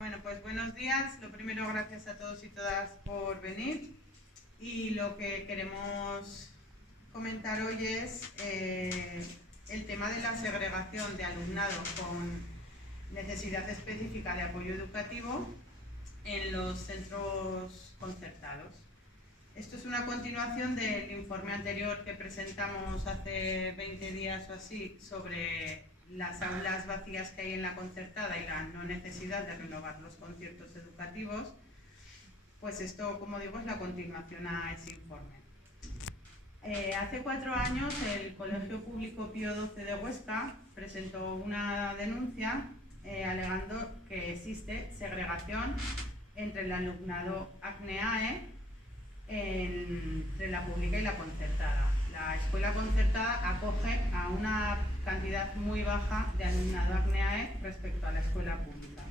Bueno, pues buenos días. Lo primero, gracias a todos y todas por venir. Y lo que queremos comentar hoy es el tema de la segregación de alumnado con necesidad específica de apoyo educativo en los centros concertados. Esto es una continuación del informe anterior que presentamos hace 20 días o así sobre las aulas vacías que hay en la concertada y la no necesidad de renovar los conciertos educativos. Pues esto, como digo, es la continuación a ese informe. Hace 4 años el Colegio Público Pío XII de Huesca presentó una denuncia alegando que existe segregación entre el alumnado ACNEAE entre la pública y la concertada. La escuela concertada acoge a una cantidad muy baja de alumnado ACNEAE respecto a la escuela pública.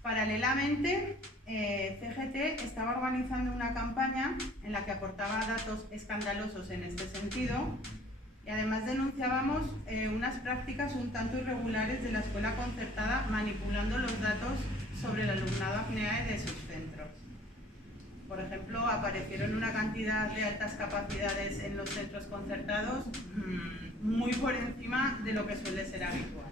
Paralelamente, CGT estaba organizando una campaña en la que aportaba datos escandalosos en este sentido y además denunciábamos unas prácticas un tanto irregulares de la escuela concertada manipulando los datos sobre el alumnado ACNEAE de sus centros. Por ejemplo, aparecieron una cantidad de altas capacidades en los centros concertados muy por encima de lo que suele ser habitual.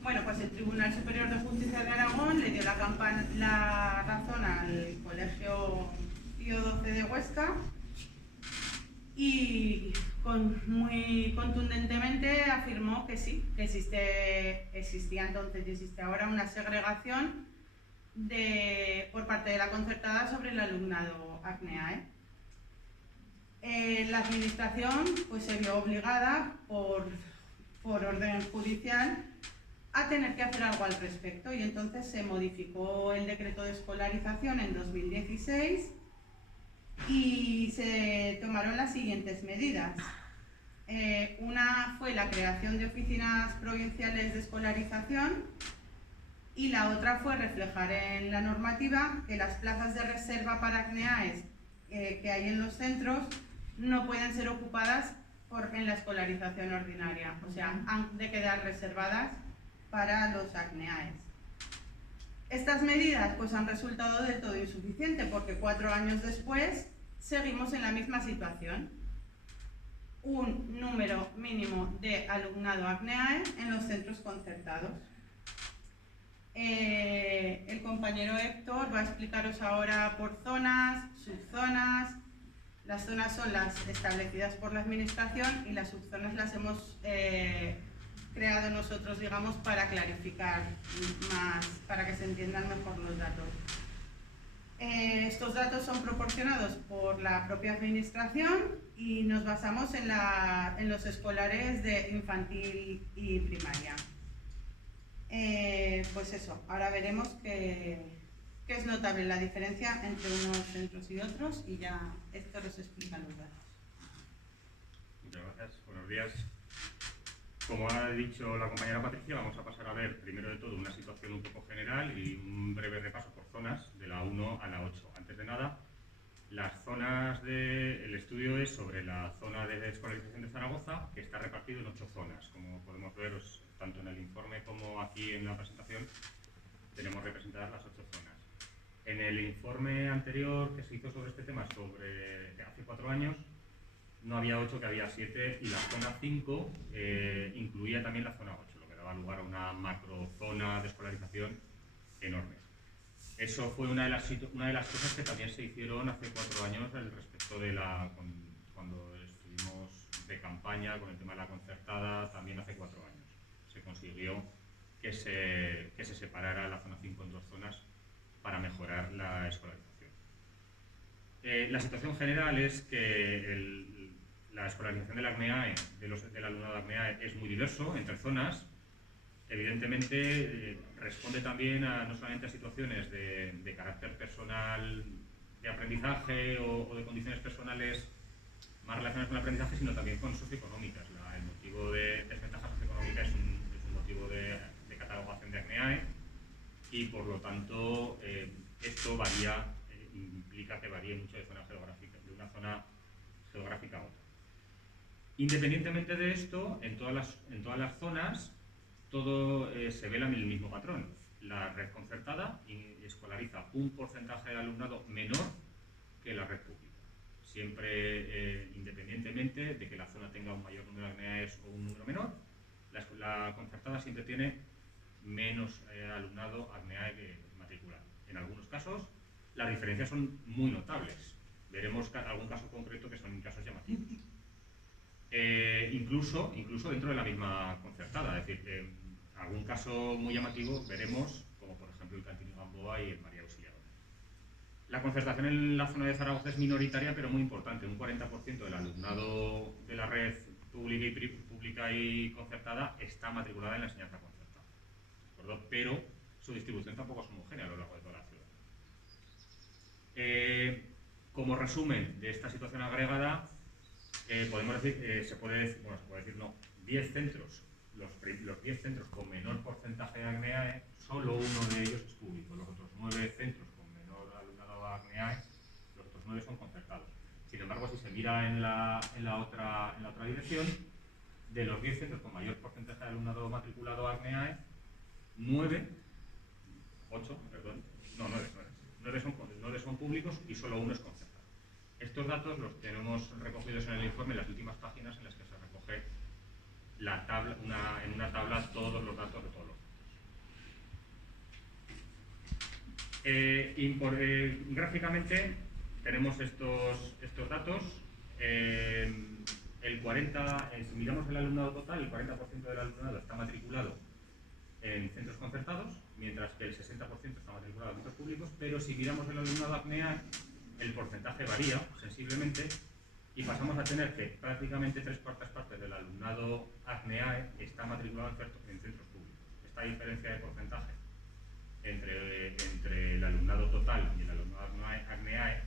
Bueno, pues el Tribunal Superior de Justicia de Aragón le dio la razón al Colegio Pío XII de Huesca y muy contundentemente afirmó que sí, que existía entonces y existe ahora una segregación por parte de la concertada sobre el alumnado ACNEAE. La administración pues, se vio obligada por orden judicial a tener que hacer algo al respecto y entonces se modificó el decreto de escolarización en 2016 y se tomaron las siguientes medidas. Una fue la creación de oficinas provinciales de escolarización y la otra fue reflejar en la normativa que las plazas de reserva para ACNEAES que hay en los centros no pueden ser ocupadas en la escolarización ordinaria, o sea, han de quedar reservadas para los ACNEAES. Estas medidas pues, han resultado del todo insuficientes porque 4 años después seguimos en la misma situación. Un número mínimo de alumnado ACNEAE en los centros concertados. El compañero Héctor va a explicaros ahora por zonas, subzonas. Las zonas son las establecidas por la administración y las subzonas las hemos creado nosotros, digamos, para clarificar más, para que se entiendan mejor los datos. Estos datos son proporcionados por la propia administración y nos basamos en los escolares de infantil y primaria. Pues eso, ahora veremos que es notable la diferencia entre unos centros y otros y ya Héctor os explica los datos. Muchas gracias, buenos días. Como ha dicho la compañera Patricia, vamos a pasar a ver primero de todo una situación un poco general y un breve repaso por zonas de la 1 a la 8. Antes de nada, las zonas del estudio es sobre la zona de escolarización de Zaragoza, que está repartido en 8 zonas. Como podemos ver, tanto en el informe como aquí en la presentación, tenemos representadas las 8 zonas. En el informe anterior que se hizo sobre este tema, de hace 4 años, no había 8, que había 7, y la zona 5 incluía también la zona 8, lo que daba lugar a una macrozona de escolarización enorme. Eso fue una de las cosas que también se hicieron hace 4 años respecto de cuando estuvimos de campaña con el tema de la concertada, también hace 4 años. Se consiguió que se separara la zona 5 en 2 zonas para mejorar la escolarización. La situación general es que la escolarización del ACNEAE, del alumnado de ACNEAE, es muy diverso entre zonas. Evidentemente responde también no solamente a situaciones de carácter personal, de aprendizaje o de condiciones personales más relacionadas con el aprendizaje, sino también con socioeconómicas. El motivo de desventaja socioeconómica es un motivo de catalogación de ACNEAE y por lo tanto esto implica que varíe mucho de una zona geográfica a otra. Independientemente de esto, en todas las zonas todo se ve el mismo patrón. la red concertada escolariza un porcentaje de alumnado menor que la red pública. Siempre, independientemente de que la zona tenga un mayor número de AGNEAES o un número menor, la concertada siempre tiene menos alumnado AGNEAE que matriculado. En algunos casos, las diferencias son muy notables. Veremos algún caso concreto que son casos llamativos. Incluso dentro de la misma concertada, es decir, algún caso muy llamativo veremos, como por ejemplo el Cantino Gamboa y el María Auxiliadora. La concertación en la zona de Zaragoza es minoritaria, pero muy importante. Un 40% del alumnado de la red pública y concertada está matriculada en la enseñanza concertada, ¿de acuerdo? Pero su distribución tampoco es homogénea a lo largo de toda la ciudad. Como resumen de esta situación agregada, podemos decir, se puede decir no, 10 centros, los 10 centros con menor porcentaje de AGNEAE, solo uno de ellos es público. Los otros 9 centros con menor alumnado AGNEAE, los otros 9 son concertados. Sin embargo, si se mira en la otra dirección, de los 10 centros con mayor porcentaje de alumnado matriculado AGNEAE, 9 son públicos y solo uno es concertado. Estos datos los tenemos recogidos en el informe en las últimas páginas en las que se recoge en una tabla todos los datos de todos los centros. Gráficamente tenemos estos datos. Si miramos el alumnado total, el 40% del alumnado está matriculado en centros concertados, mientras que el 60% está matriculado en centros públicos, pero si miramos el alumnado AGNEAE, el porcentaje varía sensiblemente y pasamos a tener que prácticamente 3/4 partes del alumnado AGNEAE está matriculado en centros públicos. Esta diferencia de porcentaje entre el alumnado total y el alumnado AGNEAE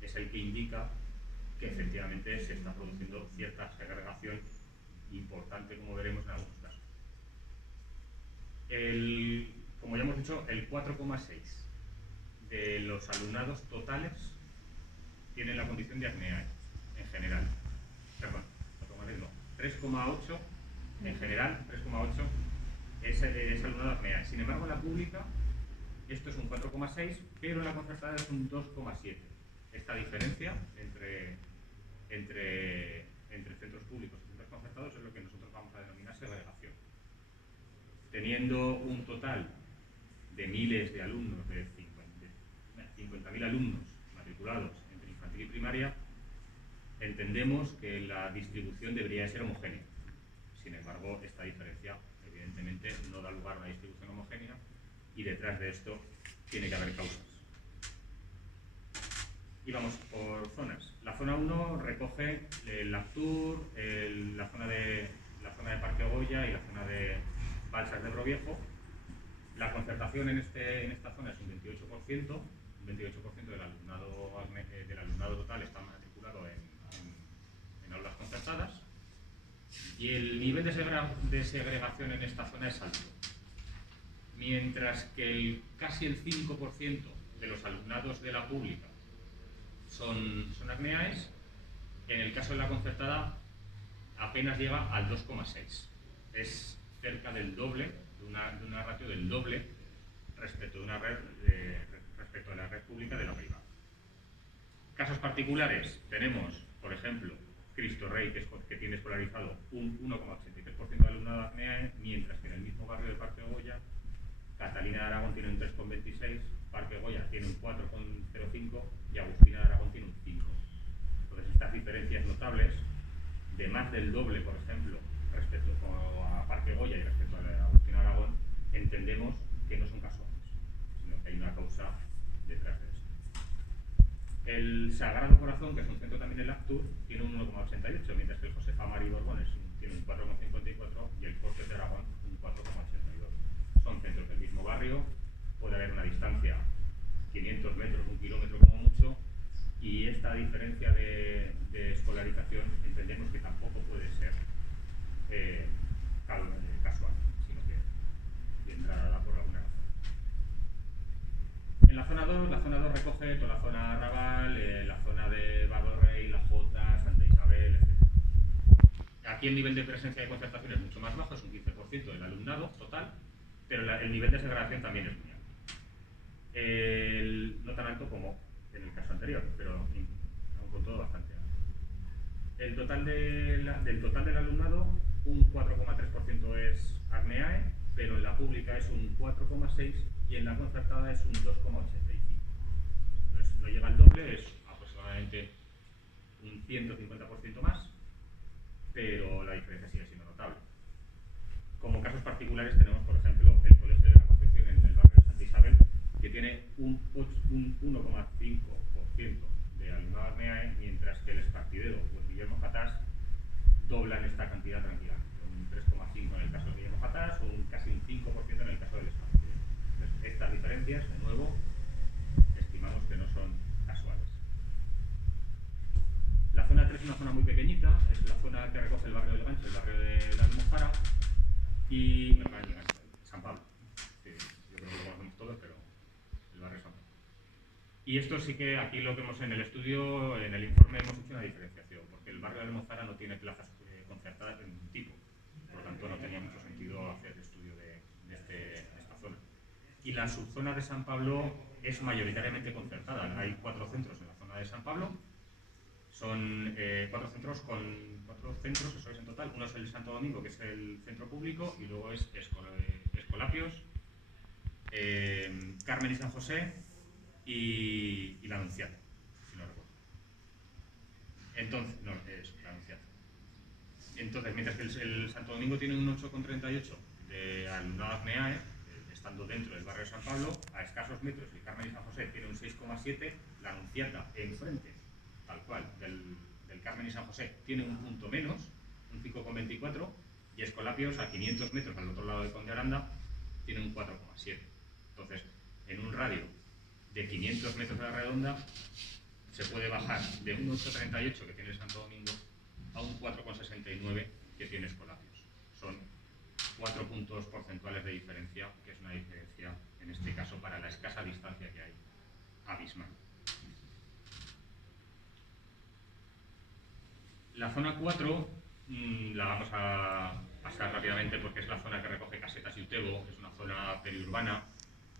es el que indica que efectivamente se está produciendo cierta segregación importante, como veremos en algunos casos. Como ya hemos dicho, el 4,6 de los alumnados totales tienen la condición de AGNEAE en general. Perdón, 3,8 en general, 3,8 es alumnado AGNEAE. Sin embargo, en la pública esto es un 4,6, pero en la concertada es un 2,7. Esta diferencia entre centros públicos y centros concertados es lo que nosotros vamos a denominar segregación. Teniendo un total de miles de alumnos, de 50.000 alumnos matriculados entre infantil y primaria, entendemos que la distribución debería ser homogénea. Sin embargo, esta diferencia evidentemente no da lugar a una distribución homogénea y detrás de esto tiene que haber causas. Y vamos por zonas. La zona 1 recoge el Actur, la zona de Parque Goya y la zona de Balsas de Broviejo. La concertación en esta zona es un 28%, del alumnado total está matriculado en aulas concertadas, y el nivel de segregación en esta zona es alto. Mientras que casi el 5% de los alumnados de la pública son AGNEAES, en el caso de la concertada apenas llega al 2,6. Es cerca del doble, de una ratio del doble respecto de la red pública de la privada. Casos particulares, tenemos, por ejemplo, Cristo Rey, que tiene escolarizado un 1,83% de alumnado AGNEAE, mientras que en el mismo barrio de Parque Goya, Catalina de Aragón tiene un 3,26%, Parque Goya tiene un 4,05% y Agustina de Aragón tiene un 5%. Entonces, estas diferencias notables, de más del doble, por ejemplo, respecto a Parque Goya y respecto a Agustina de Aragón, entendemos que no son casuales, sino que hay una causa detrás de esto. El Sagrado Corazón, que es un centro también del Actur, tiene un 1,88, mientras que el Josefa Mari Borbón tiene un 4,54 y el Cortes de Aragón un 4,82. Son centros del mismo barrio, puede haber una distancia 500 metros, 1 kilómetro como mucho, y esta diferencia de escolarización entendemos que tampoco puede ser casual, sino que vendrá dada por alguna razón. En la zona 2 recoge toda la zona Arrabal, la zona de Badorrey, La Jota, Santa Isabel, etc. Aquí el nivel de presencia de concertación es mucho más bajo, es un 15% del alumnado total, pero el nivel de segregación también es muy alto. No tan alto como en el caso anterior, pero aún con todo bastante alto. Del total del alumnado, un 4,3% es ACNEAE, pero en la pública es un 4,6% y en la concertada es un 2,85%. No llega al doble, es aproximadamente un 150% más, pero la diferencia sigue siendo notable. Como casos particulares tenemos, por ejemplo, el Colegio de la Concepción en el barrio de Santa Isabel, que tiene un 1,5% de alumnado ACNEAE, mientras que el Espartidero o el Guillermo Fatás doblan esta cantidad tranquilamente, un 3,5% en el caso de Guillermo Fatás o casi un 5% en el caso del Espartidero. Entonces, estas diferencias, de nuevo, estimamos que no son casuales. La zona 3 es una zona muy pequeñita, es la zona que recoge el barrio de Leganés, el barrio de la Almozara y San Pablo. Sí, yo creo que lo conocemos todos, pero el barrio de San Pablo. Y esto sí que aquí lo que hemos en el estudio, en el informe hemos hecho una diferenciación, porque el barrio de Almozara no tiene plazas concertadas de ningún tipo, por lo tanto no tenía mucho sentido hacer estudio de esta zona. Y la subzona de San Pablo es mayoritariamente concertada. Hay 4 centros en la zona de San Pablo. Son 4 centros eso es en total. Uno es el Santo Domingo, que es el centro público, y luego es Escolapios, Carmen y San José y la Anunciata, si no recuerdo. Entonces, no, es la Anunciata. Entonces, mientras que el Santo Domingo tiene un 8,38 de alumnado ACNEAE, estando dentro del barrio de San Pablo, a escasos metros, y Carmen y San José tiene un 6,7, la Anunciata enfrente, tal cual, del Carmen y San José, tiene un punto menos, un 5,24, y Escolapios, a 500 metros al otro lado de Conde Aranda, tiene un 4,7. Entonces, en un radio de 500 metros a la redonda, se puede bajar de un 8,38 que tiene el Santo Domingo a un 4,69 que tiene Escolapios. Son 4 puntos porcentuales de diferencia, que es una diferencia, en este caso, para la escasa distancia que hay, abismal. La zona 4 la vamos a pasar rápidamente porque es la zona que recoge Casetas y Utebo, es una zona periurbana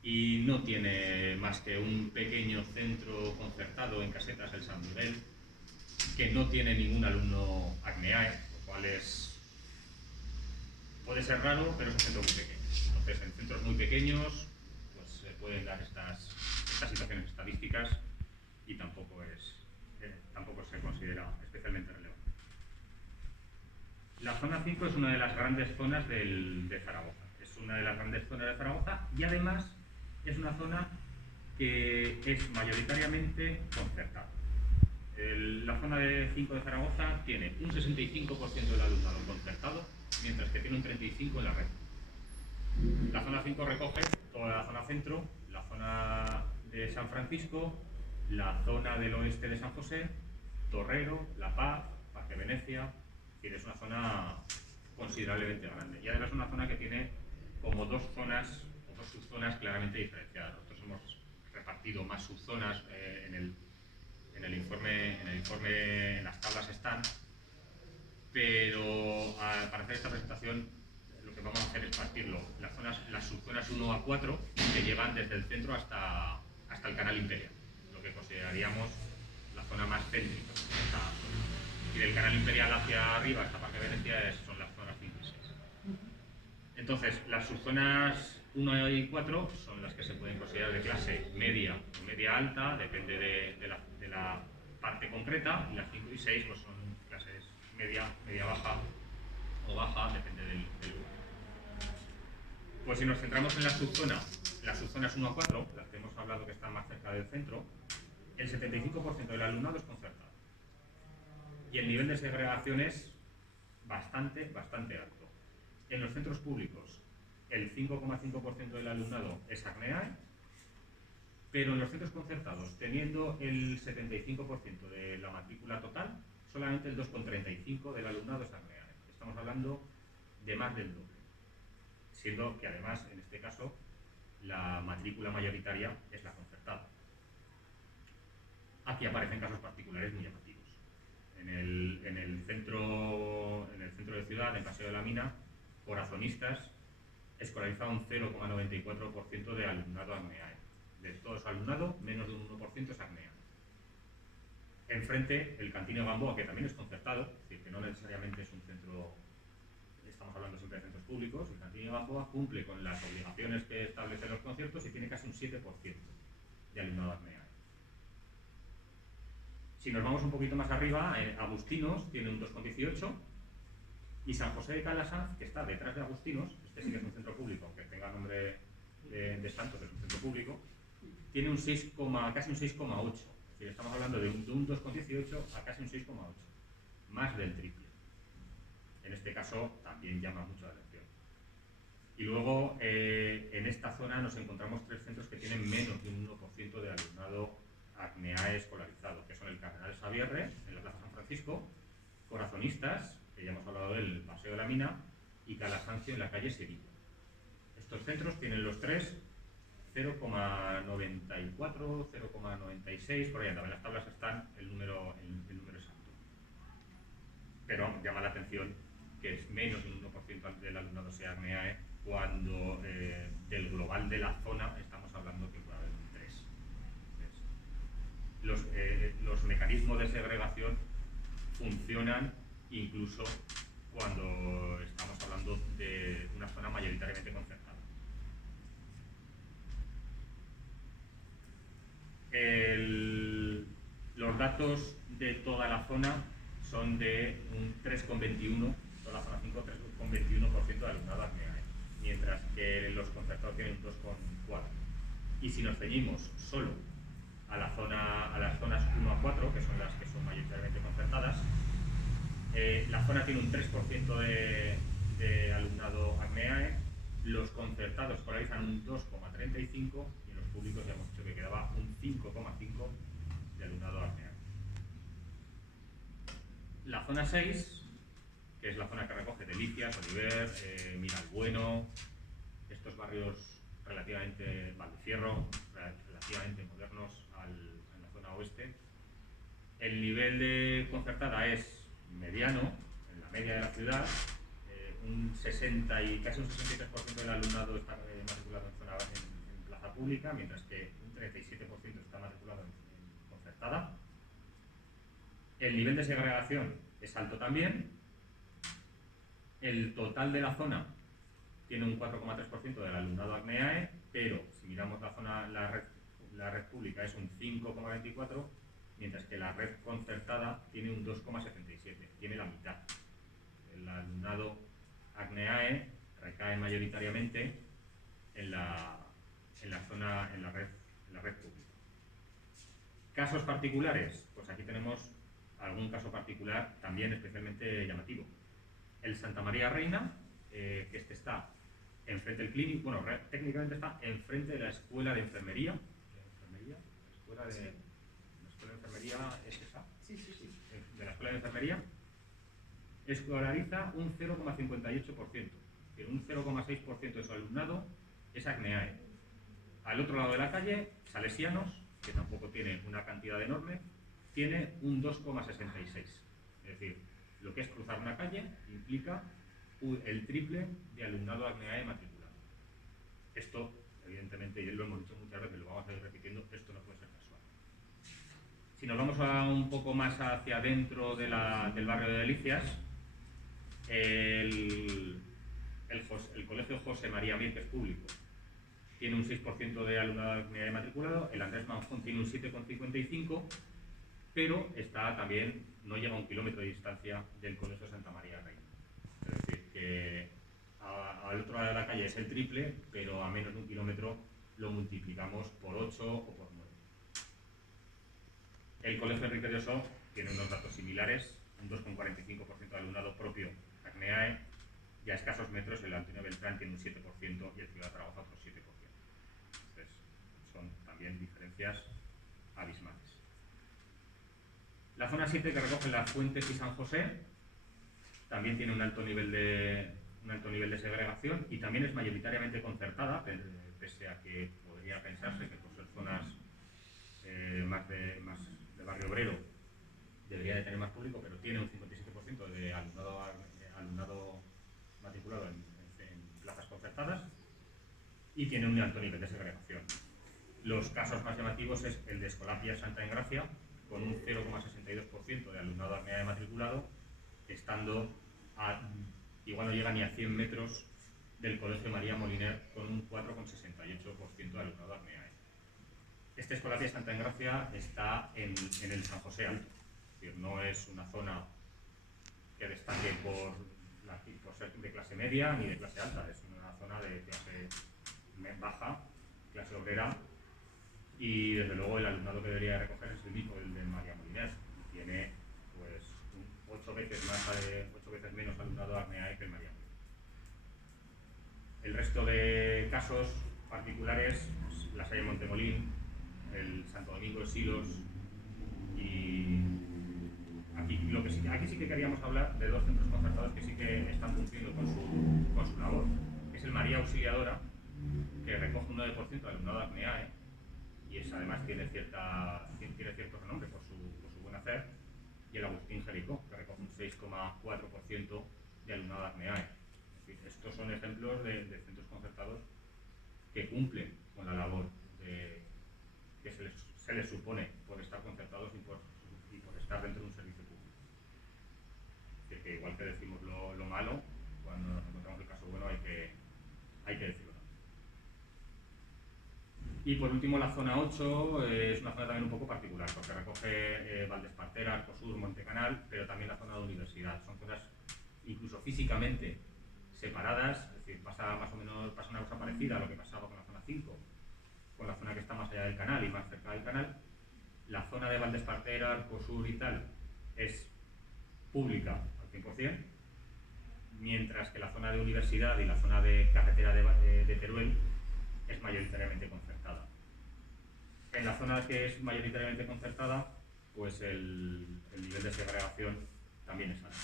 y no tiene más que un pequeño centro concertado en Casetas, el San Miguel, que no tiene ningún alumno ACNEAE, lo cual puede ser raro, pero es un centro muy pequeño. Entonces, en centros muy pequeños pues se pueden dar estas situaciones estadísticas y tampoco se considera especialmente relevante. La zona 5 es una de las grandes zonas de Zaragoza. Es una de las grandes zonas de Zaragoza y además es una zona que es mayoritariamente concertada. La zona de 5 de Zaragoza tiene un 65% del alumnado concertado, mientras que tiene un 35% en la red. La zona 5 recoge toda la zona centro, la zona de San Francisco, la zona del oeste de San José, Torrero, La Paz, Parque Venecia. Es decir, es una zona considerablemente grande. Y además es una zona que tiene como dos zonas o dos subzonas claramente diferenciadas. Nosotros hemos repartido más subzonas en el informe, en las tablas están, pero para hacer esta presentación lo que vamos a hacer es partirlo. Las subzonas 1 a 4 que llevan desde el centro hasta el canal Imperial, lo que consideraríamos la zona más céntrica. Y del canal Imperial hacia arriba, hasta Parque Venecia, son las zonas 5 y 6. Entonces, las subzonas 1 y 4 son las que se pueden considerar de clase media o media alta, depende de la parte concreta, y las 5 y 6 pues son clases media, media baja o baja, depende del lugar. Pues si nos centramos en las subzonas 1 a 4, las que hemos hablado que están más cerca del centro, el 75% del alumnado es concertado. Y el nivel de segregación es bastante alto. En los centros públicos, el 5,5% del alumnado es ACNEAE, pero en los centros concertados, teniendo el 75% de la matrícula total, solamente el 2,35% del alumnado es ACNEAE. Estamos hablando de más del doble, siendo que además, en este caso, la matrícula mayoritaria es la concertada. Aquí aparecen casos particulares muy llamativos. En el centro de ciudad, en Paseo de la Mina, corazonistas escolariza un 0,94% de alumnado ACNEAE. De todo su alumnado, menos de un 1% es ACNEA. Enfrente, el Cantineo Gamboa, que también es concertado, es decir, que no necesariamente es un centro, estamos hablando siempre de centros públicos, el Cantineo Gamboa cumple con las obligaciones que establecen los conciertos y tiene casi un 7% de alumnado ACNEA. Si nos vamos un poquito más arriba, Agustinos tiene un 2,18 y San José de Calasanz, que está detrás de Agustinos, este sí que es un centro público, aunque tenga nombre de santo, que es un centro público, tiene un casi un 6,8. Es decir, estamos hablando de un 2,18 a casi un 6,8, más del triple. En este caso también llama mucho la atención. Y luego en esta zona nos encontramos 3 centros que tienen menos de un 1% de alumnado ACNEAE escolarizado, que son el Cardenal Xavierre, en la Plaza San Francisco, Corazonistas, que ya hemos hablado del Paseo de la Mina, y Calasancio en la calle Sevilla. Estos centros tienen los tres 0,94, 0,96, por ahí andaban. En las tablas están el número exacto. Pero llama la atención que es menos de un 1% del alumnado sea ACNEAE, cuando del global de la zona estamos hablando que puede haber un 3. Los mecanismos de segregación funcionan incluso cuando estamos hablando de una zona mayoritariamente concertada. Los datos de toda la zona son de un 3,21, toda la zona 5, 3,21% de alumnado ACNEAE, mientras que los concertados tienen un 2,4. Y si nos ceñimos solo a las zonas 1 a 4, que son las que son mayoritariamente concertadas, la zona tiene un 3% de alumnado ACNEAE, los concertados escolarizan un 2,35 y en los públicos ya hemos dicho que quedaba un 5,5 de alumnado ACNEAE. La zona 6, que es la zona que recoge Delicias, Oliver, Miralbueno, estos barrios relativamente, Valdecierro, relativamente modernos en la zona oeste. El nivel de concertada es mediano, en la media de la ciudad, casi un 63% del alumnado está matriculado en plaza pública, mientras que un 37% está matriculado en concertada. El nivel de segregación es alto también. El total de la zona tiene un 4,3% del alumnado ACNEAE, pero si miramos la red pública es un 5,24%, mientras que la red concertada tiene un 2,77%, tiene la mitad. El alumnado ACNEAE recae mayoritariamente en la red pública. Casos particulares, pues aquí tenemos algún caso particular también especialmente llamativo. El Santa María Reina, que está enfrente del clínico, bueno, técnicamente está enfrente de la Escuela de Enfermería. La Escuela de Enfermería es esa. Sí. De la Escuela de Enfermería, escolariza un 0,58%, que un 0,6% de su alumnado es ACNEAE. Al otro lado de la calle, Salesianos, que tampoco tiene una cantidad enorme, tiene un 2,66%. Es decir, lo que es cruzar una calle implica el triple de alumnado ACNEAE matriculado. Esto, evidentemente, y lo hemos dicho muchas veces, lo vamos a ir repitiendo, esto no puede ser casual. Si nos vamos un poco más hacia adentro del barrio de Delicias, el colegio José María Mir, que es público, tiene un 6% de alumnado ACNEAE matriculado, el Andrés Manjón tiene un 7,55%, pero también no llega a 1 kilómetro de distancia del colegio Santa María Reina. Es decir, que al otro lado de la calle es el triple, pero a menos de 1 kilómetro lo multiplicamos por 8 o por 9. El colegio Enrique de Oso tiene unos datos similares, un 2,45% de alumnado propio ACNEAE, y a escasos metros el Antonio Beltrán tiene un 7% y el Ciudad de Zaragoza otro 7%. Entonces, son también diferencias abismales. La zona 7, que recoge Las Fuentes y San José, también tiene un alto nivel de segregación y también es mayoritariamente concertada, pese a que podría pensarse que por ser zonas más de barrio obrero debería de tener más público, pero tiene un 57% de alumnado matriculado en plazas concertadas. concertadas y tiene un alto nivel de segregación. Los casos más llamativos es el de Escolapia Santa Engracia, con un 0,62% de alumnado ACNEAE matriculado, estando igual no llega ni a 100 metros del Colegio María Moliner, con un 4,68% de alumnado ACNEAE. Este Escolapia Santa Engracia está en el San José Alto, es decir, no es una zona que destaque por ser de clase media ni de clase alta, es una zona de clase baja, clase obrera, y desde luego el alumnado que debería recoger es el mismo, el de María Moliner. Tiene pues 8 veces menos alumnado ACNEAE que el María Moliner. El resto de casos particulares, pues, la Salle Montemolín, el Santo Domingo de Silos, y aquí sí que queríamos hablar de dos centros concertados que sí que están cumpliendo con su labor. Es el María Auxiliadora, que recoge un 9% del alumnado ACNEAE, y además tiene cierto renombre por su buen hacer, y el Agustín Jericó, que recoge un 6,4% de alumnado ACNEAE. Es decir, estos son ejemplos de centros concertados que cumplen con la labor que se les supone por estar concertados y por estar dentro de un servicio público. Es decir, que igual que decimos lo malo, cuando nos encontramos el caso bueno hay que decirlo. Y por último, la zona 8 es una zona también un poco particular, porque recoge Valdespartera, Arcosur, Montecanal, pero también la zona de universidad. Son zonas incluso físicamente separadas, es decir, pasa una cosa parecida a lo que pasaba con la zona 5, con la zona que está más allá del canal y más cerca del canal. La zona de Valdespartera, Arcosur y tal es pública al 100%, mientras que la zona de universidad y la zona de carretera de Teruel es mayoritariamente concertada. En la zona que es mayoritariamente concertada, pues el nivel de segregación también es alto.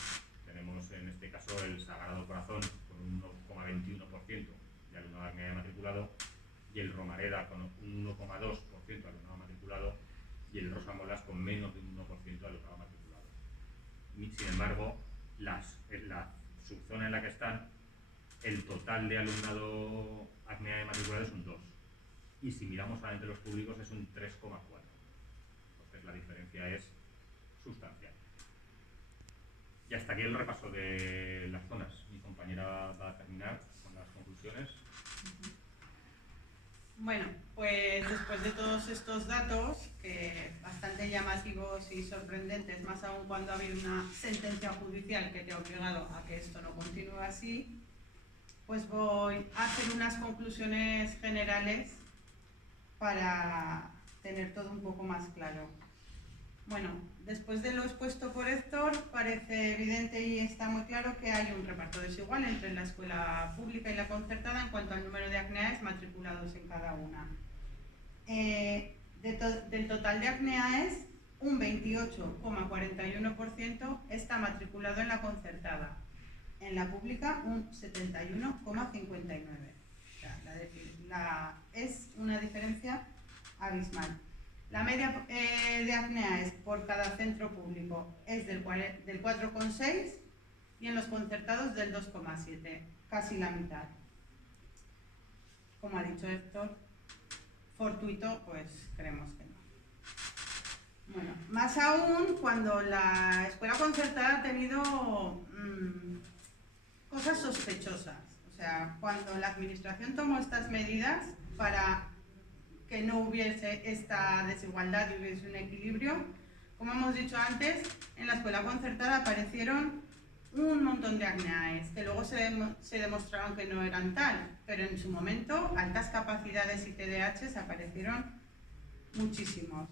Tenemos en este caso el Sagrado Corazón con un 1,21% de alumnado ACNEAE matriculado, y el Romareda con un 1,2% de alumnado matriculado, y el Rosa Molas con menos de un 1% de alumnado matriculado. Sin embargo, la subzona en la que están, el total de alumnado ACNEAE matriculado es un 2, y si miramos solamente los públicos es un 3,4. Entonces la diferencia es sustancial. Y hasta aquí el repaso de las zonas. Mi compañera va a terminar con las conclusiones. Bueno, pues después de todos estos datos, que bastante llamativos y sorprendentes, más aún cuando ha habido una sentencia judicial que te ha obligado a que esto no continúe así, pues voy a hacer unas conclusiones generales para tener todo un poco más claro. Bueno, después de lo expuesto por Héctor, parece evidente y está muy claro que hay un reparto desigual entre la escuela pública y la concertada en cuanto al número de ACNEAES matriculados en cada una. Del total de ACNEAES, un 28,41% está matriculado en la concertada. En la pública, un 71,59%. O sea, es una diferencia abismal. La media de ACNEAES por cada centro público es del 4,6 y en los concertados del 2,7, casi la mitad. Como ha dicho Héctor, fortuito, pues creemos que no. Bueno, más aún cuando la escuela concertada ha tenido cosas sospechosas. O sea, cuando la administración tomó estas medidas para que no hubiese esta desigualdad y hubiese un equilibrio, como hemos dicho antes, en la escuela concertada aparecieron un montón de ACNEAES, que luego se demostraron que no eran tal, pero en su momento altas capacidades y TDAHs aparecieron muchísimos.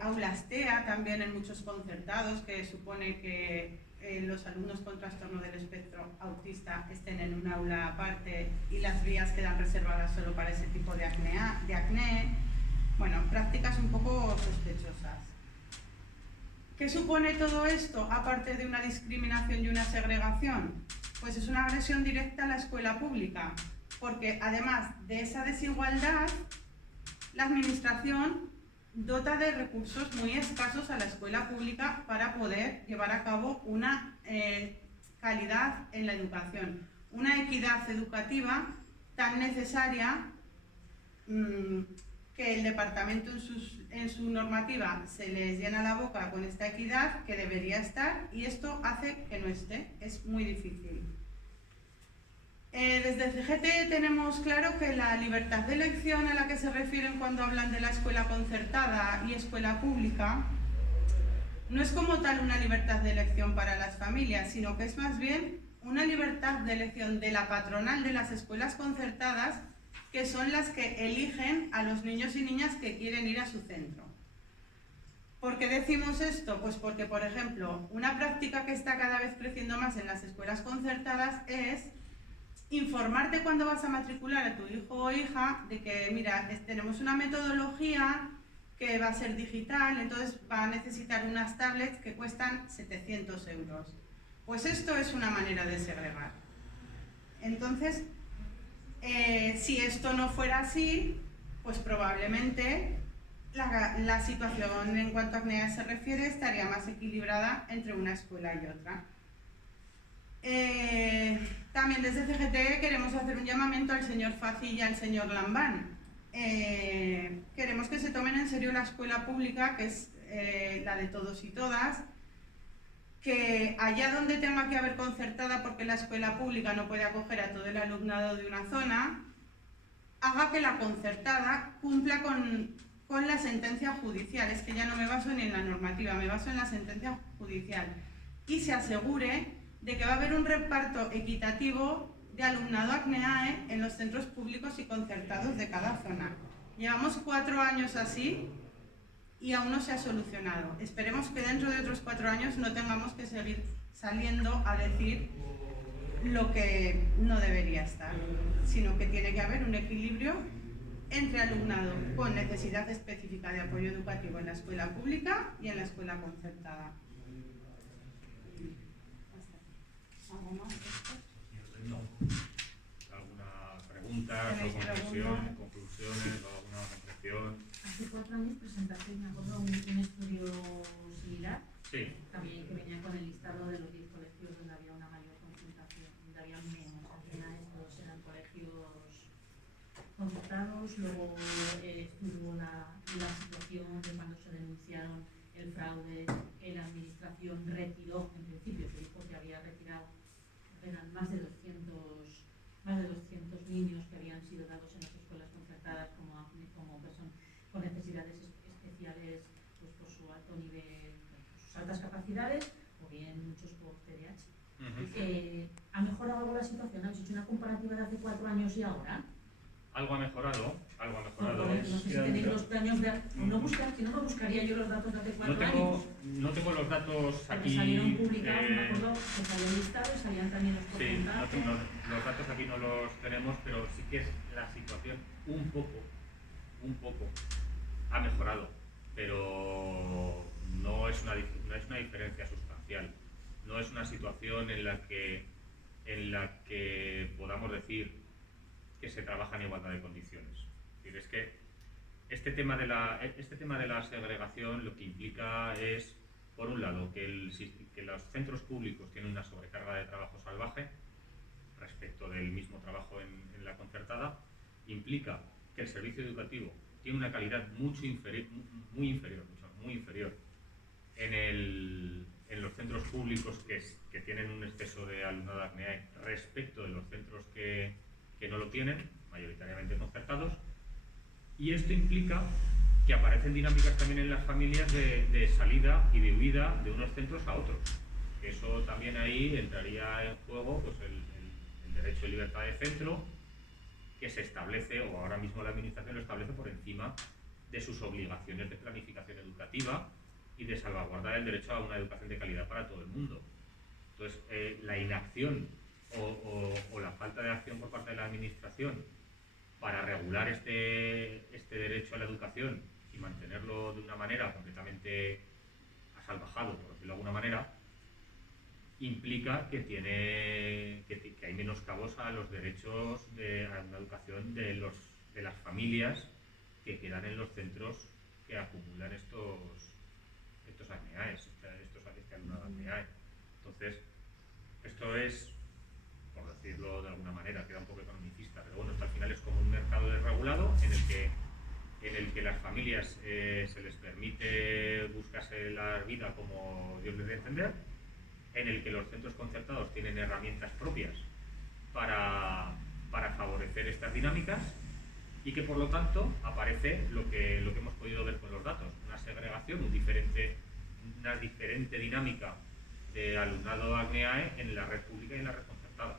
Aulas TEA también en muchos concertados, que supone que los alumnos con trastorno del espectro autista estén en un aula aparte y las vías quedan reservadas solo para ese tipo de acné. Bueno, prácticas un poco sospechosas. ¿Qué supone todo esto, aparte de una discriminación y una segregación? Pues es una agresión directa a la escuela pública, porque además de esa desigualdad, la administración dota de recursos muy escasos a la escuela pública para poder llevar a cabo una calidad en la educación. una equidad educativa tan necesaria que el departamento en su normativa se les llena la boca con esta equidad que debería estar y esto hace que no esté, es muy difícil. Desde CGT tenemos claro que la libertad de elección a la que se refieren cuando hablan de la escuela concertada y escuela pública no es como tal una libertad de elección para las familias, sino que es más bien una libertad de elección de la patronal de las escuelas concertadas, que son las que eligen a los niños y niñas que quieren ir a su centro. ¿Por qué decimos esto? Pues porque, por ejemplo, una práctica que está cada vez creciendo más en las escuelas concertadas es informarte cuando vas a matricular a tu hijo o hija de que, mira, tenemos una metodología que va a ser digital, entonces va a necesitar unas tablets que cuestan 700 euros. Pues esto es una manera de segregar. Entonces, si esto no fuera así, pues probablemente la situación en cuanto a CNEA se refiere estaría más equilibrada entre una escuela y otra. También desde CGT queremos hacer un llamamiento al señor Faci y al señor Lambán. Queremos que se tomen en serio la escuela pública, que es la de todos y todas, que allá donde tenga que haber concertada porque la escuela pública no puede acoger a todo el alumnado de una zona, haga que la concertada cumpla con la sentencia judicial. Es que ya no me baso ni en la normativa, me baso en la sentencia judicial. Y se asegure de que va a haber un reparto equitativo de alumnado ACNEAE en los centros públicos y concertados de cada zona. Llevamos 4 años así y aún no se ha solucionado. Esperemos que dentro de otros 4 años no tengamos que seguir saliendo a decir lo que no debería estar, sino que tiene que haber un equilibrio entre alumnado con necesidad específica de apoyo educativo en la escuela pública y en la escuela concertada. ¿Algo más? ¿Alguna pregunta o conclusiones o alguna reflexión? Hace 4 años presentaste, me acuerdo, un estudio similar, Sí. también que venía con el listado de los 10 colegios donde había una mayor concentración, donde había menos. Al final todos eran colegios concertados, luego estuvo la situación de cuando se denunciaron el fraude, que la administración retiró, en principio se dijo que había retirado, eran más de 200 niños que habían sido dados en las escuelas concertadas como personas con necesidades especiales, pues por su alto nivel, sus altas capacidades, o bien muchos por TDAH. ¿Ha mejorado algo la situación? ¿Habéis hecho una comparativa de hace 4 años y ahora? Algo ha mejorado. No sé si tenéis los daños de... No buscaría yo los datos de hace 4 años. No tengo los datos Porque aquí. salieron publicados, me acuerdo que salían listados, salían también los porcentajes. Sí, los datos aquí no los tenemos, pero sí que es la situación un poco ha mejorado, pero no es una diferencia sustancial. No es una situación en la que podamos decir que se trabaja en igualdad de condiciones. Es que este tema de la segregación lo que implica es, por un lado, que los centros públicos tienen una sobrecarga de trabajo salvaje respecto del mismo trabajo en la concertada, implica que el servicio educativo tiene una calidad muy inferior en los centros públicos que tienen un exceso de alumnado ACNEAE respecto de los centros que no lo tienen, mayoritariamente concertados, y esto implica que aparecen dinámicas también en las familias de salida y de huida de unos centros a otros. Eso también ahí entraría en juego pues el derecho de libertad de centro, que se establece, o ahora mismo la administración lo establece por encima de sus obligaciones de planificación educativa y de salvaguardar el derecho a una educación de calidad para todo el mundo. Entonces, la inacción o la falta de acción por parte de la administración para regular este derecho a la educación y mantenerlo de una manera completamente asalvajado, por decirlo de alguna manera, implica que hay menoscabos a los derechos a una educación de las familias que quedan en los centros que acumulan estos ACNEAES, este alumnado ACNEAE. Entonces, esto es, por decirlo de alguna manera, queda un poco economicista, pero bueno, esto al final es como un mercado desregulado en el que las familias se les permite buscarse la vida como Dios les dé a entender, en el que los centros concertados tienen herramientas propias para favorecer estas dinámicas y que por lo tanto aparece lo que hemos podido ver con los datos, una segregación, una diferente dinámica de alumnado ACNEAE en la red pública y en la red concertada.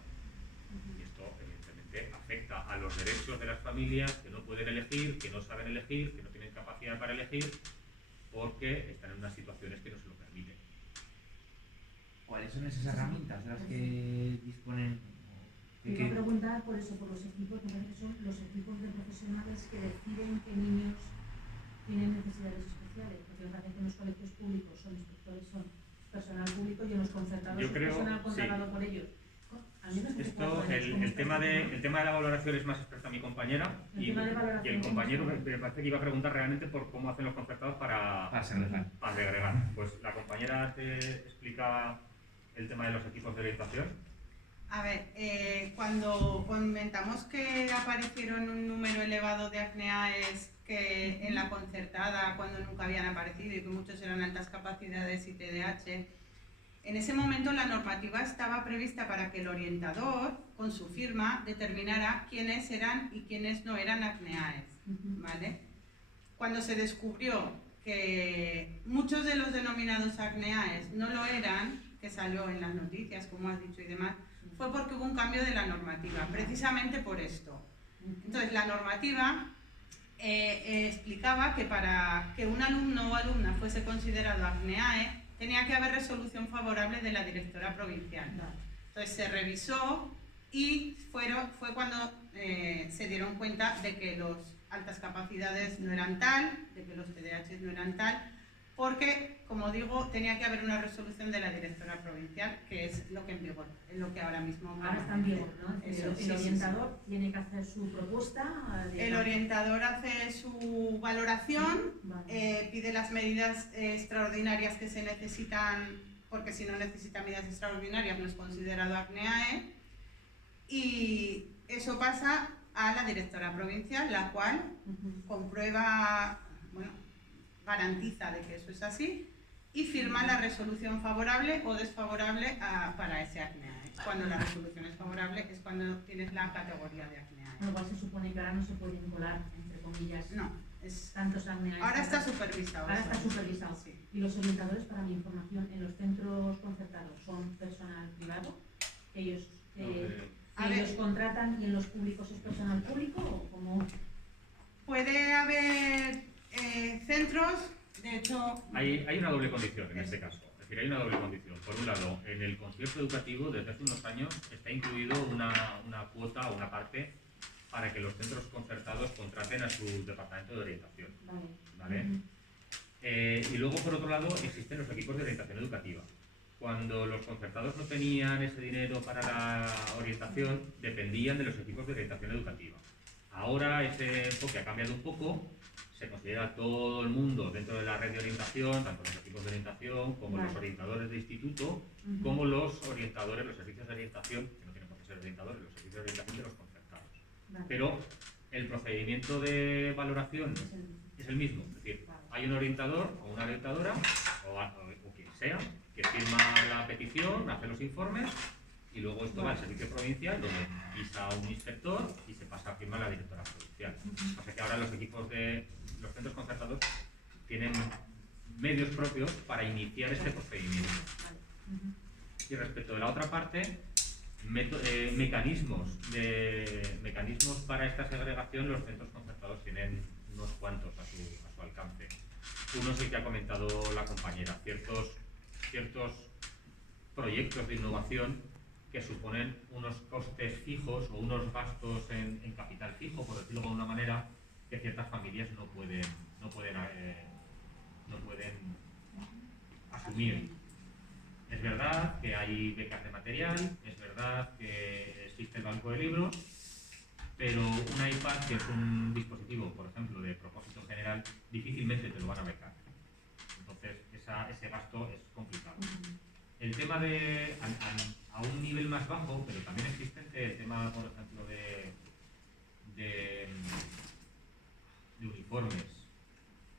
Y esto evidentemente afecta a los derechos de las familias que no pueden elegir, que no saben elegir, que no tienen capacidad para elegir porque están en unas situaciones que no se lo permiten. ¿Cuáles son esas herramientas de las que disponen? Te iba a preguntar por eso, por los equipos, me parece que son los equipos de profesionales que deciden qué niños tienen necesidades especiales, porque me parece que en los colegios públicos son instructores, son personal público y en los concertados es personal contratado por ellos. El tema de la valoración es más experta mi compañera y el compañero me parece que iba a preguntar realmente por cómo hacen los concertados para segregar. Pues la compañera te explica el tema de los equipos de orientación. A ver, cuando comentamos que aparecieron un número elevado de ACNEAES que en la concertada, cuando nunca habían aparecido y que muchos eran altas capacidades y TDAH, en ese momento la normativa estaba prevista para que el orientador, con su firma, determinara quiénes eran y quiénes no eran ACNEAES, ¿vale? Cuando se descubrió que muchos de los denominados ACNEAES no lo eran, que salió en las noticias, como has dicho y demás, fue porque hubo un cambio de la normativa, precisamente por esto. Entonces, la normativa explicaba que para que un alumno o alumna fuese considerado ACNEAE, tenía que haber resolución favorable de la directora provincial. Entonces, se revisó y fue cuando se dieron cuenta de que los altas capacidades no eran tal, de que los TDAH no eran tal, porque, como digo, tenía que haber una resolución de la directora provincial, que es lo que en vigor, es lo que ahora mismo... Ahora está en vigor, ¿no? El orientador tiene que hacer su propuesta... El orientador hace su valoración, pide las medidas extraordinarias que se necesitan, porque si no necesita medidas extraordinarias no es considerado ACNEAE, y eso pasa a la directora provincial, la cual comprueba... garantiza de que eso es así y firma la resolución favorable o desfavorable para ese ACNEAE. Cuando la resolución es favorable es cuando tienes la categoría de ACNEAE. Igual se supone que ahora no se pueden colar, entre comillas, no, tantos ACNEAE. Ahora está supervisado. Ahora está supervisado. Sí. Y los orientadores, para mi información, en los centros concertados son personal privado, ellos contratan, y en los públicos es personal público o como... Puede haber centros, de hecho... Hay una doble condición en este caso. Es decir, hay una doble condición. Por un lado, en el concierto educativo, desde hace unos años, está incluido una cuota o una parte para que los centros concertados contraten a su departamento de orientación. ¿Vale? Y luego, por otro lado, existen los equipos de orientación educativa. Cuando los concertados no tenían ese dinero para la orientación, dependían de los equipos de orientación educativa. Ahora ese enfoque ha cambiado un poco. Se considera a todo el mundo dentro de la red de orientación, tanto los equipos de orientación como los orientadores de instituto, como los orientadores, los servicios de orientación, que no tienen por qué ser orientadores, los servicios de orientación de los concertados. Pero el procedimiento de valoración es el mismo, es decir, hay un orientador o una orientadora, o quien sea, que firma la petición, hace los informes, y luego esto va al servicio provincial, donde pisa un inspector y se pasa a firmar la directora provincial. O sea que ahora los centros concertados tienen medios propios para iniciar este procedimiento. Y respecto de la otra parte, mecanismos para esta segregación, los centros concertados tienen unos cuantos a su alcance. Uno es el que ha comentado la compañera, ciertos proyectos de innovación que suponen unos costes fijos o unos gastos en capital fijo, por decirlo de alguna manera, que ciertas familias no pueden asumir. Es verdad que hay becas de material, es verdad que existe el banco de libros, pero un iPad, que es un dispositivo, por ejemplo, de propósito general, difícilmente te lo van a becar. Entonces, ese gasto es complicado. El tema de... a un nivel más bajo, pero también existente, el tema, por ejemplo, de uniformes,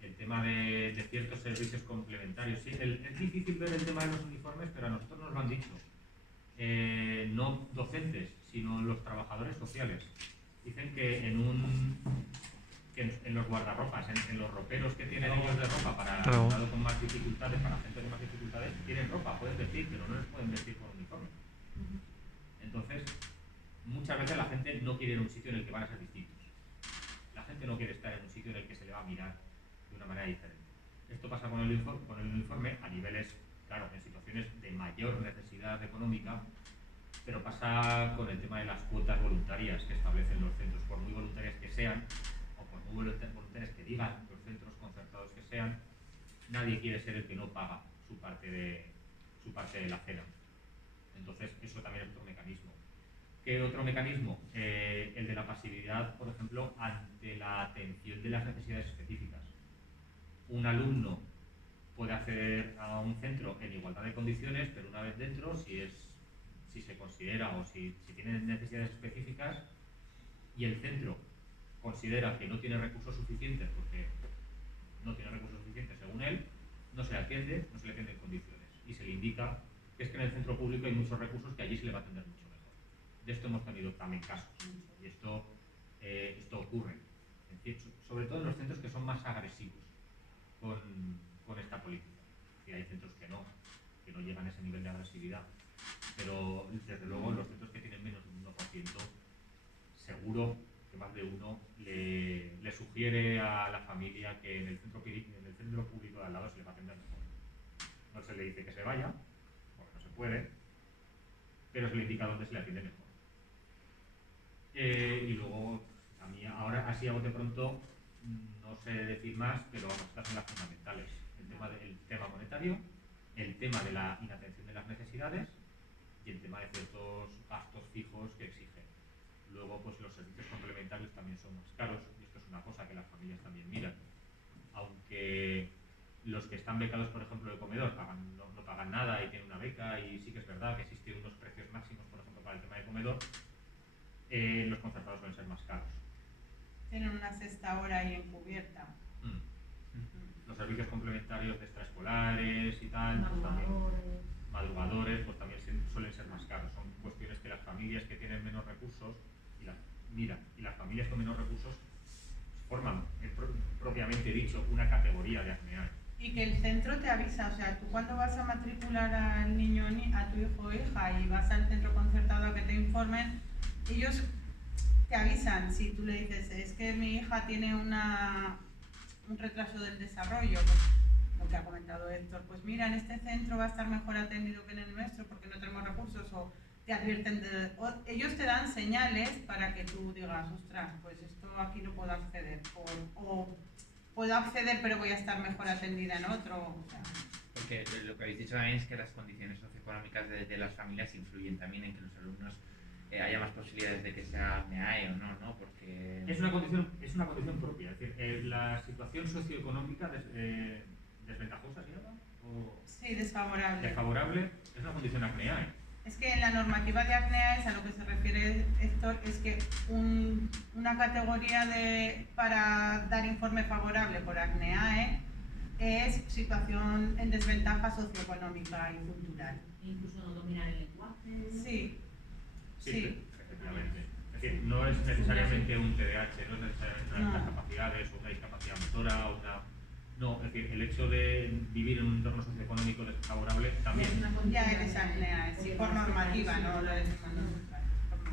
el tema de ciertos servicios complementarios. Sí, es difícil ver el tema de los uniformes, pero a nosotros nos lo han dicho. No docentes, sino los trabajadores sociales. Dicen que en los guardarropas, en los roperos que tienen ellos de ropa para alumnado con más dificultades, para gente con más dificultades, tienen ropa, pueden vestir, pero no les pueden vestir por uniforme. Entonces, muchas veces la gente no quiere ir a un sitio en el que van a ser distintos. La gente no quiere estar en un sitio en el que se le va a mirar de una manera diferente. Esto pasa con el uniforme a niveles, claro, en situaciones de mayor necesidad económica, pero pasa con el tema de las cuotas voluntarias que establecen los centros, por muy voluntarias que sean, o por muy voluntarias que digan los centros concertados que sean, nadie quiere ser el que no paga su parte de la cena. Entonces, eso también es otro mecanismo. ¿Qué otro mecanismo? El de la pasividad, por ejemplo, ante la atención de las necesidades específicas. Un alumno puede acceder a un centro en igualdad de condiciones, pero una vez dentro, si se considera o si tiene necesidades específicas y el centro considera que no tiene recursos suficientes, porque no tiene recursos suficientes según él, no se le atiende en condiciones y se le indica que es que en el centro público hay muchos recursos que allí se le va a atender mucho mejor. De esto hemos tenido también casos y esto ocurre, sobre todo en los centros que son más agresivos con esta política. Y hay centros que no llegan a ese nivel de agresividad, pero desde luego los centros que tienen menos de un 1%, seguro que más de uno le sugiere a la familia que en el centro público de al lado se le va a atender mejor. No se le dice que se vaya, porque no se puede, pero se le indica dónde se le atiende mejor. Y luego, a mí ahora así a bote pronto no sé decir más, pero vamos, estas son las fundamentales. El tema monetario, el tema de la inatención de las necesidades y el tema de ciertos gastos fijos que exigen. Luego, pues los servicios complementarios también son más caros y esto es una cosa que las familias también miran. Aunque los que están becados, por ejemplo, de comedor no pagan nada y tienen una beca, y sí que es verdad que existen unos precios máximos, por ejemplo, para el tema de comedor, los concertados suelen ser más caros. Tienen una sexta hora ahí encubierta. Los servicios complementarios de extraescolares y tal, pues también, madrugadores, pues también suelen ser más caros. Son cuestiones que las familias que tienen menos recursos y las familias con menos recursos forman, propiamente dicho, una categoría de ACNEAE. Y que el centro te avisa, o sea, tú cuando vas a matricular al niño, a tu hijo o hija, y vas al centro concertado a que te informen, ellos te avisan. Si tú le dices, es que mi hija tiene un retraso del desarrollo, pues, lo que ha comentado Héctor, pues mira, en este centro va a estar mejor atendido que en el nuestro porque no tenemos recursos, o te advierten, ellos te dan señales para que tú digas, ostras, pues esto aquí no puedo acceder, o puedo acceder pero voy a estar mejor atendida en otro. O sea. Porque lo que habéis dicho también es que las condiciones socioeconómicas de las familias influyen también en que los alumnos haya más posibilidades de que sea NEAE o no, porque... Es una condición propia, es decir, la situación socioeconómica desventajosa, ¿se llama? Sí, desfavorable. Desfavorable es una condición ACNEAE. Es que en la normativa de ACNEAE, a lo que se refiere Héctor, es que una categoría para dar informe favorable por ACNEAE es situación en desventaja socioeconómica y cultural. Incluso no dominar el lenguaje. Sí. Sí, efectivamente. Es decir, no es necesariamente un TDAH, no es necesariamente unas capacidades o una discapacidad motora o una... No, es decir, el hecho de vivir en un entorno socioeconómico desfavorable también... Ya eres ACNEAE, sí, por normativa, no lo decimos nosotros.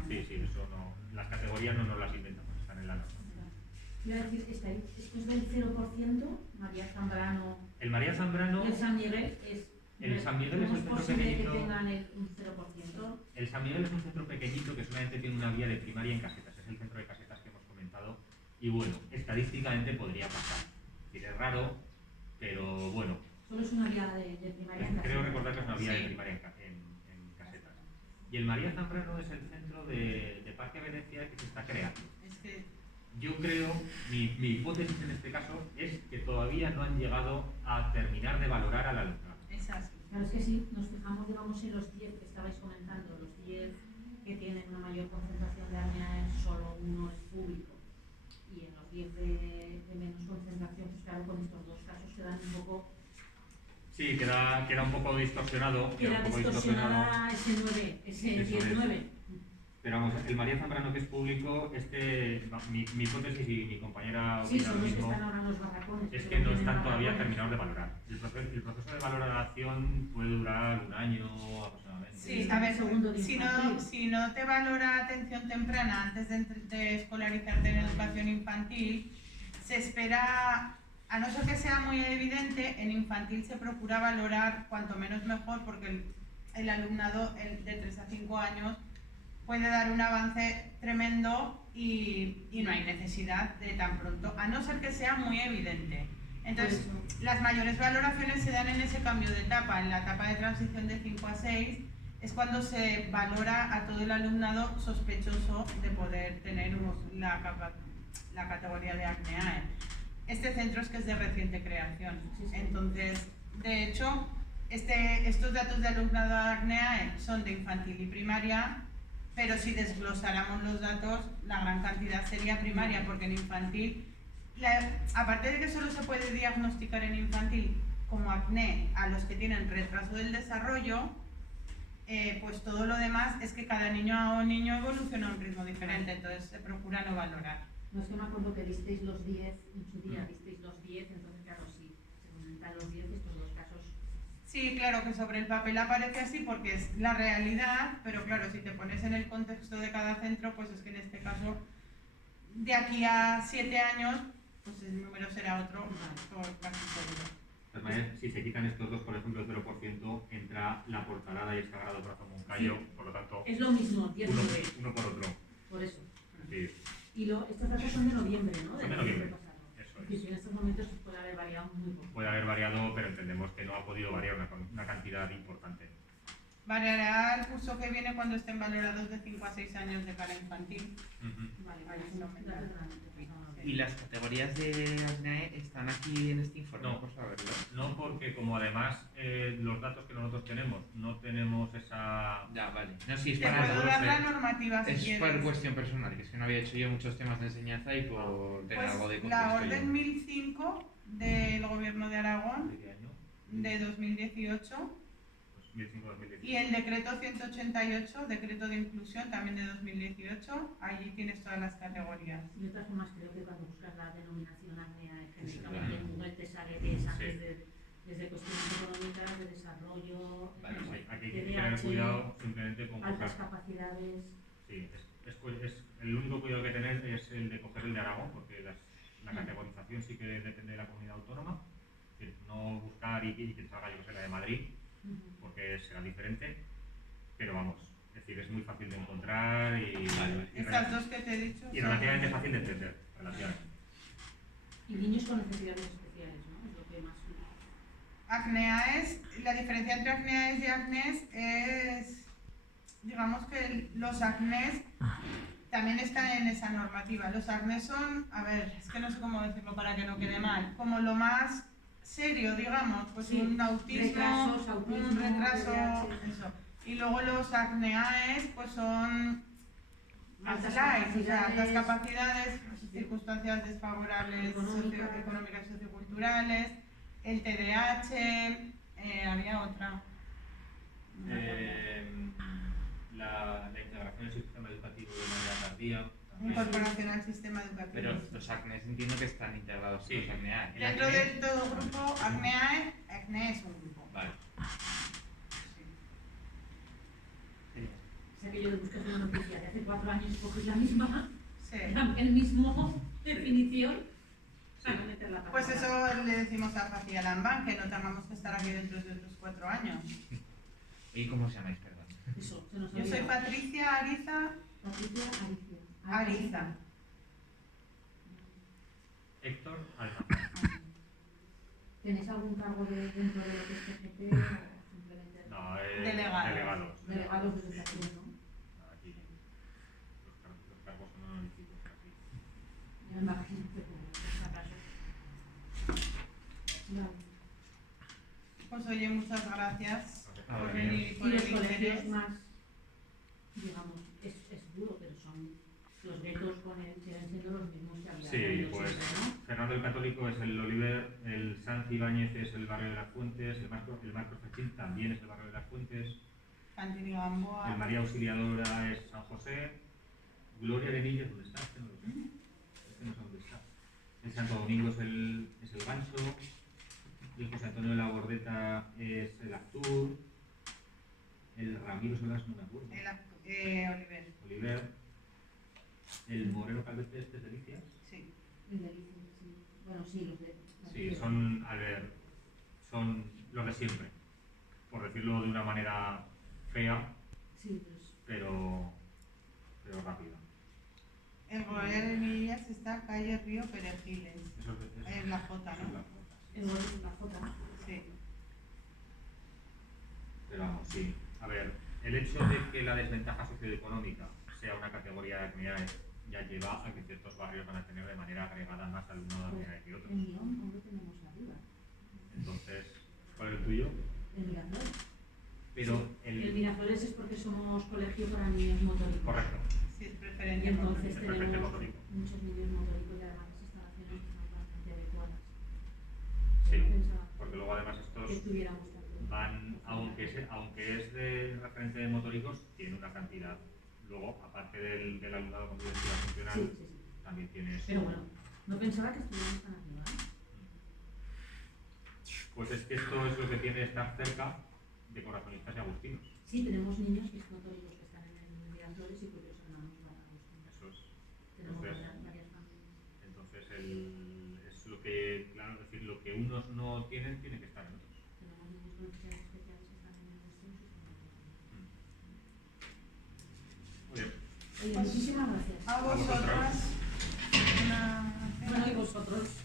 Sí, eso no... Las categorías no nos las inventamos, están en la norma. Quiero decir, esto es del 0%, María Zambrano... El María Zambrano... Y el San Miguel es... El San Miguel es un centro posible pequeñito. que tengan un 0%? El San Miguel es un centro pequeñito que solamente tiene una vía de primaria en Casetas, es el centro de Casetas que hemos comentado. Y bueno, estadísticamente podría pasar. Es raro, pero bueno. Solo es una vía de primaria en Casetas. Creo recordar que es una vía de primaria en Casetas. Y el María Zambrano es el centro de Parque Venecia que se está creando. Yo creo, mi hipótesis en este caso es que todavía no han llegado a terminar de valorar al alumnado. Es así. Claro, es que si nos fijamos, digamos, en los 10 que estabais comentando, los 10 que tienen una mayor concentración de apnea, solo uno es público. Y en los 10 de menos concentración, pues claro, con estos dos casos quedan un poco... Sí, queda un poco distorsionado. Queda distorsionada ese 9, ese 10-9. Pero vamos, el María Zambrano que es público, mi hipótesis y mi compañera Sí, opina son lo los que mismo, están ahora en los barracones. es que no están todavía terminados de valorar. El proceso de valoración puede durar un año aproximadamente. Sí, a ver, si no te valora atención temprana antes de escolarizarte en educación infantil, se espera, a no ser que sea muy evidente, en infantil se procura valorar cuanto menos mejor, porque el alumnado de 3 a 5 años puede dar un avance tremendo y no hay necesidad de tan pronto, a no ser que sea muy evidente. Entonces, las mayores valoraciones se dan en ese cambio de etapa, en la etapa de transición de 5 a 6, es cuando se valora a todo el alumnado sospechoso de poder tener la categoría de acnea. Este centro es que es de reciente creación, entonces, de hecho, estos datos de alumnado de acnea son de infantil y primaria, pero si desglosáramos los datos, la gran cantidad sería primaria, porque en infantil, aparte de que solo se puede diagnosticar en infantil como acné a los que tienen retraso del desarrollo, pues todo lo demás es que cada niño o niño evoluciona a un ritmo diferente, entonces se procura no valorar. No, es que me acuerdo que disteis los 10 en su día, disteis los 10, entonces claro, sí, se comentan los 10 estos dos casos. Sí, claro que sobre el papel aparece así porque es la realidad, pero claro, si te pones en el contexto de cada centro, pues es que en este caso, de aquí a 7 años, pues el número será otro, por casi seguro. Si se quitan estos dos, por ejemplo, el 0%, entra la Portalada y el Sagrado Corazón Moncayo, Sí. Por lo tanto, Es lo mismo, 10 uno por otro. Por eso. Sí. Y estos datos son de noviembre, ¿no? Son de noviembre. Pasado. Eso Y es. en estos momentos puede haber variado muy poco. Puede haber variado, pero entendemos que no ha podido variar una cantidad importante. Variará el curso que viene cuando estén valorados de 5 a 6 años de cara infantil. Vale, Ahí pues sí no, aumenta. ¿Y las categorías de acné están aquí en este informe? No, por saberlo. No, porque como además los datos que nosotros tenemos, no tenemos esa... Ya, vale. No, sí, es Te para puedo dar la normativa si es por quieres. cuestión personal, que es que no había hecho yo muchos temas de enseñanza y por tener Pues algo de la contexto orden yo. 1005 del Gobierno de Aragón ¿De qué año? de 2018 2005-2018. y el decreto 188, decreto de inclusión también de 2018, allí tienes todas las categorías. Y de todas formas, creo que cuando buscas la denominación acnea genéricamente claro. en Google te sale que es antes Sí. desde cuestiones económicas, de desarrollo, Vale, sí, aquí hay que TDAH, tener cuidado simplemente con altas buscar. capacidades. Sí, el único cuidado que tener es el de coger el de Aragón, porque la categorización sí que depende de la comunidad autónoma. Es decir, no buscar y que te salga, yo que sé, la de Madrid, porque será diferente, pero vamos, es decir, es muy fácil de encontrar y Estas dos que te he dicho y son- relativamente fácil de entender, relativamente. Y niños con necesidades especiales, ¿no? Es lo que más... Acneaes, la diferencia entre acneaes y acnés es, digamos que los acnés también están en esa normativa. Los acnés son, a ver, es que no sé cómo decirlo para que no quede mal, como lo más serio, digamos, pues Sí, un autismo, retrasos, autismo, un retraso, TDAH. eso. Y luego los acneaes, pues son más Altas light, o sea, altas capacidades. capacidades, circunstancias desfavorables económicas y socioculturales, el TDAH, había otra. La integración del sistema educativo de manera tardía. Incorporación al sistema educativo. Pero los acnés entiendo que están integrados Sí. con los acnea. ¿El Dentro acné? de todo grupo, acneae es un grupo. Vale. Sí. O sea que yo le busqué una noticia de hace 4 años y cogí la misma, Sí. el mismo definición para meter la pata. Pues eso le decimos a Fafi y a Lambán, que no tengamos que estar aquí dentro de otros 4 años. ¿Y cómo se llamáis, perdón? Eso, se nos Yo soy olvidó. Patricia Ariza Patricia Aricia. Ariza. Héctor Alba. ¿Tenéis algún cargo dentro de lo que es TGT o simplemente No, Delegados. delegados de educación, no? Aquí los cargos son honoríficos, así. Ya me imagino que por si acaso. Vale. Pues oye, muchas gracias Ah, por bien. venir y Y por los el colegios interés. más, digamos, es duro, pero son los guetos con él siguen siendo los mismos que había. Sí, habido pues siempre, ¿no? Fernando el Católico es el Oliver, el Sanz Ibáñez es el barrio de las Fuentes, el Marcos Fechín también es el barrio de las Fuentes, Cantini Gamboa. el María Auxiliadora es San José, Gloria Arenillas, ¿dónde está? Este no lo sé. Este no sé dónde está. El Santo Domingo es el Gancho, el José Antonio de la Bordeta es el Actur, el Ramiro Solas no me acuerdo, Oliver. Oliver, el Moreno Calvete este es Delicias. Sí. El de Alicia, sí. Bueno, sí, los de... Sí, son, a ver, son los de siempre, por decirlo de una manera fea, Sí, pero rápida. En Gloria de Millas está calle Río Perejiles. Eso es En la Jota, eso es la ¿no? Jota, sí. el gol de la Jota. Sí. Pero vamos, sí. A ver, el hecho de que la desventaja socioeconómica sea una categoría de actividades ya lleva a que ciertos barrios van a tener de manera agregada más alumnado de actividades que otros. En Lyon aún lo tenemos arriba. Entonces, ¿cuál es el tuyo? El Miraflores. Pero El Miraflores es porque somos colegio para niños motóricos. Correcto. Sí, es Y preferente. entonces Es preferente tenemos motórico. muchos niños motóricos y además las instalaciones que son bastante adecuadas. Sí, Yo no pensaba porque luego además que estos tuviéramos tanto. van, aunque es de referente de motóricos, tiene una cantidad. Luego, aparte del alumnado con diversidad funcional, Sí, sí, sí. también tienes. Pero bueno, no pensaba que estuviéramos tan arriba, ¿eh? Pues es que esto es lo que tiene estar cerca de corazonistas y agustinos. Sí, tenemos niños que son motóricos que están en el Miraflores y cuyos hermanos van a Agustín. Eso es. Tenemos Entonces, varias familias. entonces es lo que, claro, es decir, lo que unos no tienen, tiene que estar en otros. Tenemos niños con necesidades especiales que están en el Agustín y sus hermanos. Muy bien. Oye, muchísimas gracias. A vosotras. Bueno, y vosotros.